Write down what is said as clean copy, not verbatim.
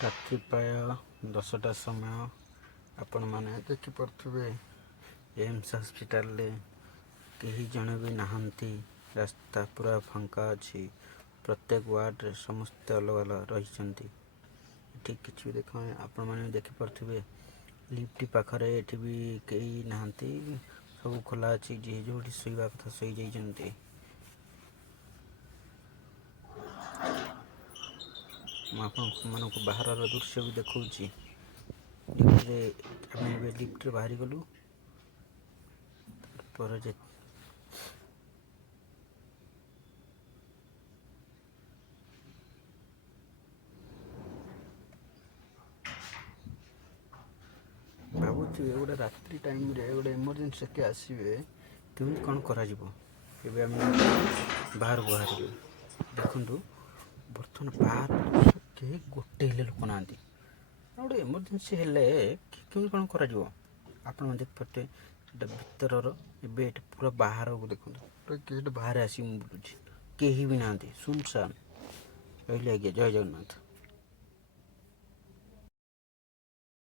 ରାତ୍ରି ପ୍ରାୟ 10ଟା ସମୟ। ଆପଣମାନେ ଦେଖିପାରୁଥିବେ ଏମ୍ସ ହସ୍ପିଟାଲରେ କେହି ଜଣେ ବି ନାହାନ୍ତି। ରାସ୍ତା ପୁରା ଫାଙ୍କା ଅଛି। ପ୍ରତ୍ୟେକ ୱାର୍ଡରେ ସମସ୍ତେ ଅଲଗା ଅଲଗା ରହିଛନ୍ତି। ଏଠି କିଛି ବି ଆପଣମାନେ ଦେଖିପାରୁଥିବେ ଲିଫ୍ଟ ପାଖରେ ଏଠି ବି କେହି ନାହାନ୍ତି। ସବୁ ଖୋଲା ଅଛି। ଯିଏ ଯେଉଁଠି ଶୋଇବା କଥା ଶୋଇଯାଇଛନ୍ତି। ମୁଁ ଆପଣମାନଙ୍କୁ ବାହାରର ଦୃଶ୍ୟ ବି ଦେଖାଉଛି। ଆମେ ଏବେ ଲିଫ୍ଟରେ ବାହାରିଗଲୁ। ତାପରେ ଭାବୁଥିବେ ଗୋଟେ ରାତ୍ରି ଟାଇମ୍ରେ ଗୋଟେ ଏମର୍ଜେନ୍ସି କେ ଆସିବେ, କେମିତି କ'ଣ କରାଯିବ। ଏବେ ଆମେ ବାହାରକୁ ବାହାରିଲୁ। ଦେଖନ୍ତୁ ବର୍ତ୍ତମାନ ବାହାର କେହି ଗୋଟେ ହେଲେ ଲୋକ ନାହାନ୍ତି। ଗୋଟେ ଏମର୍ଜେନ୍ସି ହେଲେ କେମିତି କ'ଣ କରାଯିବ। ଆପଣ ଦେଖିପାରୁଥିବେ ଏଇଟା ଭିତରର। ଏବେ ଏଠି ପୁରା ବାହାରକୁ ଦେଖନ୍ତୁ, ପୁରା ଗେଟ୍ ବାହାରେ ଆସିକି ମୁଁ ବୁଲୁଛି। କେହି ବି ନାହାନ୍ତି, ସୁନସାନ୍। ରହିଲି ଆଜ୍ଞା, ଜୟ ଜଗନ୍ନାଥ।